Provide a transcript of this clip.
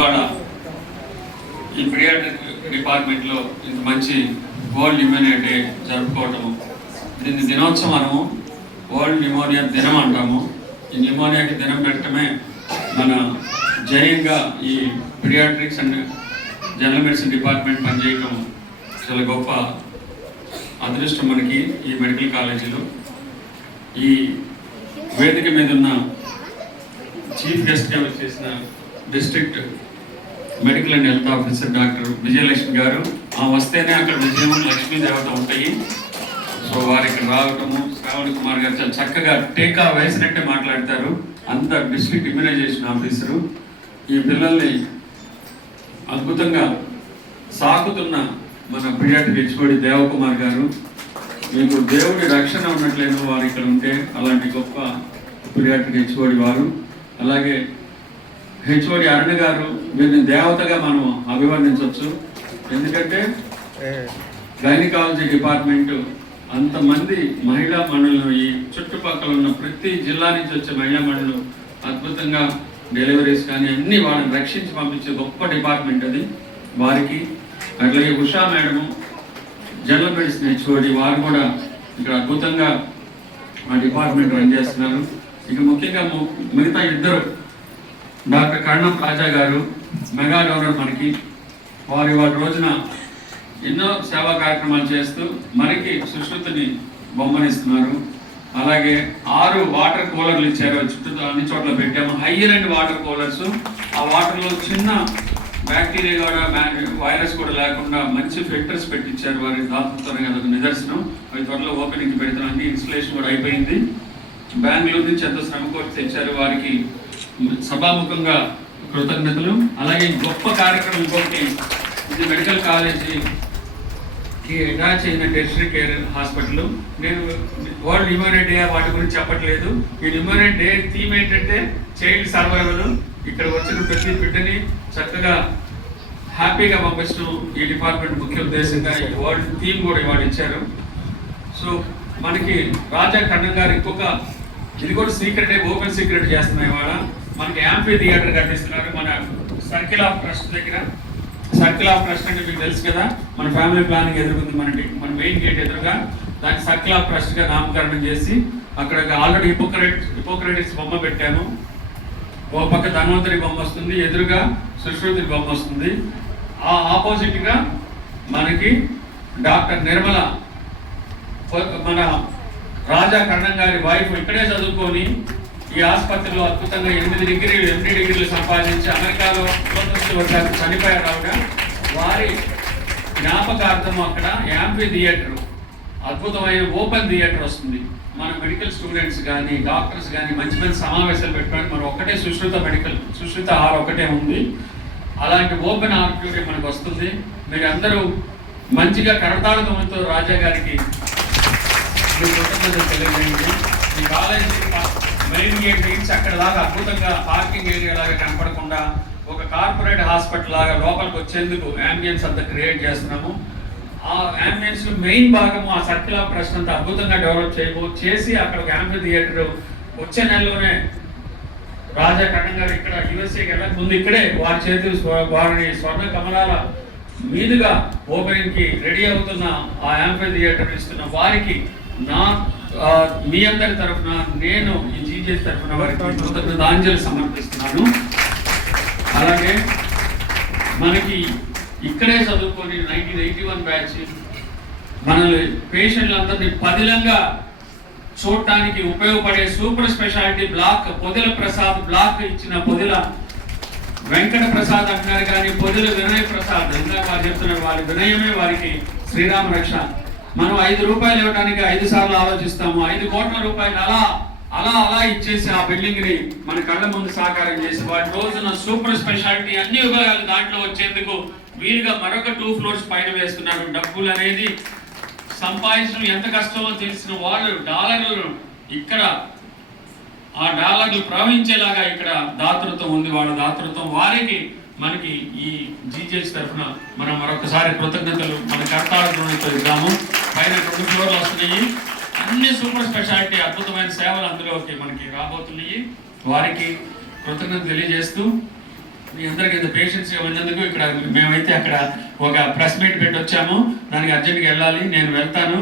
ఇవాళ ఈ పీడియాట్రిక్ డిపార్ట్మెంట్లో ఇంత మంచి వరల్డ్ న్యూమోనియా డే జరుపుకోవటము, దీన్ని దినోత్సవం అనము, వరల్డ్ న్యూమోనియా దినం అంటాము. ఈ న్యూమోనియాకి దినం పెట్టడమే మన జయంగా ఈ paediatrics and general medicine department పనిచేయటం చాలా గొప్ప అదృష్టం మనకి ఈ మెడికల్ కాలేజీలో. ఈ వేదిక మీద ఉన్న చీఫ్ గెస్ట్గా వచ్చేసిన district medical and health officer doctor Vijayalakshmi గారు, వస్తేనే అక్కడ విజయం లక్ష్మీ దేవత ఉంటాయి. సో వారికి రావటము, శ్రావణ్ కుమార్ గారు చాలా చక్కగా టీకా వేసినట్టే మాట్లాడతారు. అంత డిస్ట్రిక్ట్ ఇమ్యునైజేషన్ ఆఫీసరు ఈ పిల్లల్ని అద్భుతంగా సాకుతున్న మన పీడియాట్రిక్ హెచ్ఓడి దేవకుమార్ గారు, మీకు దేవుడి రక్షణ ఉన్నట్లేదు వారు ఇక్కడ ఉంటే, అలాంటి గొప్ప పీడియాట్రిక్ హెచ్ఓడి వారు. అలాగే హెచ్ఓడి అరుణ్ గారు, వీరిని దేవతగా మనం అభివర్ణించవచ్చు. ఎందుకంటే గైనకాలజీ డిపార్ట్మెంటు అంతమంది మహిళా మండలు, ఈ చుట్టుపక్కల ఉన్న ప్రతి జిల్లా నుంచి వచ్చే మహిళా మండలు అద్భుతంగా డెలివరీస్ కానీ అన్ని వాళ్ళని రక్షించి పంపించే గొప్ప డిపార్ట్మెంట్ అది. వారికి అట్లాగే Usha madam general medicine HOD, వారు కూడా ఇక్కడ అద్భుతంగా ఆ డిపార్ట్మెంట్ రన్ చేస్తున్నారు. ఇక ముఖ్యంగా మిగతా ఇద్దరు డాక్టర్ కర్ణం రాజా గారు మెగా డోనర్ మనకి, వారి రోజున ఎన్నో సేవా కార్యక్రమాలు చేస్తూ మనకి సుశ్రుతిని బొమ్మనిస్తున్నారు. అలాగే 6 వాటర్ కూలర్లు ఇచ్చారు, చుట్టూ అన్ని చోట్ల పెట్టాము. హైయర్ అండ్ వాటర్ కూలర్స్, ఆ వాటర్లో చిన్న బ్యాక్టీరియా కూడా వైరస్ కూడా లేకుండా మంచి ఫిల్టర్స్ పెట్టించారు. వారి దాతృత్వం అదొక నిదర్శనం. అవి త్వరలో ఓపెనింగ్ పెడతాం. అన్ని ఇన్స్టలేషన్ కూడా అయిపోయింది. బెంగళూరు నుంచి ఎంతో శ్రమ కోర్టు తెచ్చారు. వారికి సభాముఖంగా కృతజ్ఞతలు. అలాగే గొప్ప కార్యక్రమం ఇంకొకటి, ఇది మెడికల్ కాలేజీకి అటాచ్ అయిన టెర్షరీ కేర్ హాస్పిటల్. నేను వరల్డ్ న్యూమోనియా డే వాటి గురించి చెప్పట్లేదు. ఈ న్యూమోనియా డే థీమ్ ఏంటంటే చైల్డ్ సర్వైవల్. ఇక్కడ వచ్చిన ప్రతి బిడ్డని చక్కగా హ్యాపీగా పంపించడం ఈ డిపార్ట్మెంట్ ముఖ్య ఉద్దేశంగా ఈ వరల్డ్ థీమ్ కూడా ఇవాళ ఇచ్చారు. సో మనకి రాజా కర్ణం గారు ఇంకొక, ఇది కూడా సీక్రెట్, ఓపెన్ సీక్రెట్ చేస్తున్నాయి. ఇవాళ మనకి యాంఫీ థియేటర్ కట్టిస్తున్నారు మన సర్కిల్ ఆఫ్ ట్రస్ట్ దగ్గర. సర్కిల్ ఆఫ్ ట్రస్ట్ అంటే మీకు తెలుసు కదా, మన ఫ్యామిలీ ప్లానింగ్ ఎదురుకుంది మన మెయిన్ గేట్ ఎదురుగా. దాన్ని సర్కిల్ ఆఫ్ ట్రస్ట్గా నామకరణం చేసి అక్కడ ఆల్రెడీ హిపోక్రటిస్ బొమ్మ పెట్టాము. ఓ పక్క ధన్వంతరి బొమ్మ వస్తుంది, ఎదురుగా సుశ్రుతి బొమ్మ వస్తుంది. ఆ ఆపోజిట్గా మనకి డాక్టర్ నిర్మల, మన రాజా కర్ణం గారి వైఫ్ ఇక్కడే చదువుకొని ఈ ఆసుపత్రిలో అద్భుతంగా 8 డిగ్రీలు సంపాదించి అమెరికాలో వచ్చారు, చనిపోయారు ఆవిడ. వారి జ్ఞాపకార్థం అక్కడ యాంఫీ థియేటర్, అద్భుతమైన ఓపెన్ థియేటర్ వస్తుంది. మన మెడికల్ స్టూడెంట్స్ కానీ డాక్టర్స్ కానీ మంచి సమావేశాలు పెట్టుకోవడానికి మనం ఒకటే సుశ్రుత హాల్ ఒకటే ఉంది. అలాంటి ఓపెన్ ఆడిటోరియం మనకు వస్తుంది. మీరు అందరూ మంచిగా కరతాళతో రాజా గారికి కృతజ్ఞతలు తెలియజేయండి. ఈ కాలేజీ మెయిన్ గేట్ నుంచి అక్కడ దాకా అద్భుతంగా పార్కింగ్ ఏరియా లాగా కనపడకుండా ఒక కార్పొరేట్ హాస్పిటల్ లాగా లోపలికి వచ్చేందుకు యాంబియన్స్ అంతా క్రియేట్ చేస్తున్నాము. ఆ యాంబియన్స్ మెయిన్ భాగము ఆ సర్కిల్ ఆఫ్ ట్రస్ట్ అంతా అద్భుతంగా డెవలప్ చేసి అక్కడ ఒక యాంఫీ థియేటర్ వచ్చే నెలలోనే రాజా కర్ణం గారు ఇక్కడ యూఎస్ఏకి వెళ్ళక ముందు ఇక్కడే వారిని స్వర్ణ కమలాల మీదుగా ఓపెనింగ్ కి రెడీ అవుతున్న ఆ యాంఫీ థియేటర్ ఇస్తున్న వారికి మీ అందరి తరఫున, నేను ఈ జీజేస్ తరఫున వారికి కృతజ్ఞతాంజలి సమర్పిస్తున్నాను. అలాగే మనకి ఇక్కడే చదువుకొని 1981 బ్యాచ్ మనల్ని పేషెంట్లందరినీ పదిలంగా చూడటానికి ఉపయోగపడే super speciality block పొదిల Prasad black ఇచ్చిన పొదిల వెంకట ప్రసాద్ అంటున్నారు కానీ పొదిల వినయ్ ప్రసాద్, ఇందాక వారు చెప్తున్నారు, వారి వినయమే వారికి శ్రీరామ రక్ష. మనం 5 రూపాయలు ఇవ్వడానికి 5 సార్లు ఆలోచిస్తాము. 5 కోట్ల రూపాయలు అలా ఇచ్చేసి ఆ బిల్డింగ్ ని మన కళ్ళ ముందు సాకారం చేసి వాటి రోజున సూపర్ స్పెషాలిటీ అన్ని విభాగాలు దాంట్లో వచ్చేందుకు వీలుగా మరొక 2 ఫ్లోర్స్ పైన వేస్తున్నారు. డబ్బులు అనేది సంపాదించడం ఎంత కష్టమో తెలిసిన వాళ్ళు డాలర్లు ఇక్కడ ఆ డాలర్లు ప్రవహించేలాగా ఇక్కడ దాతృత్వం ఉంది. వాళ్ళ దాతృత్వం వారికి మనకి ఈ జీజేస్ తరఫున మనం మరొకసారి కృతజ్ఞతలు మన కర్తాలతో ఇద్దాము. పైన 2 ఫ్లోర్లు వస్తున్నాయి. అన్ని సూపర్ స్పెషాలిటీ అద్భుతమైన సేవలు అందులోకి మనకి రాబోతున్నాయి. వారికి కృతజ్ఞత తెలియజేస్తూ మీ అందరికి ఇంత పేషెన్స్ ఉన్నందుకు. ఇక్కడ మేమైతే అక్కడ ఒక ప్రెస్ మీట్ పెట్టి వచ్చాము, దానికి అర్జెంట్గా వెళ్ళాలి, నేను వెళ్తాను.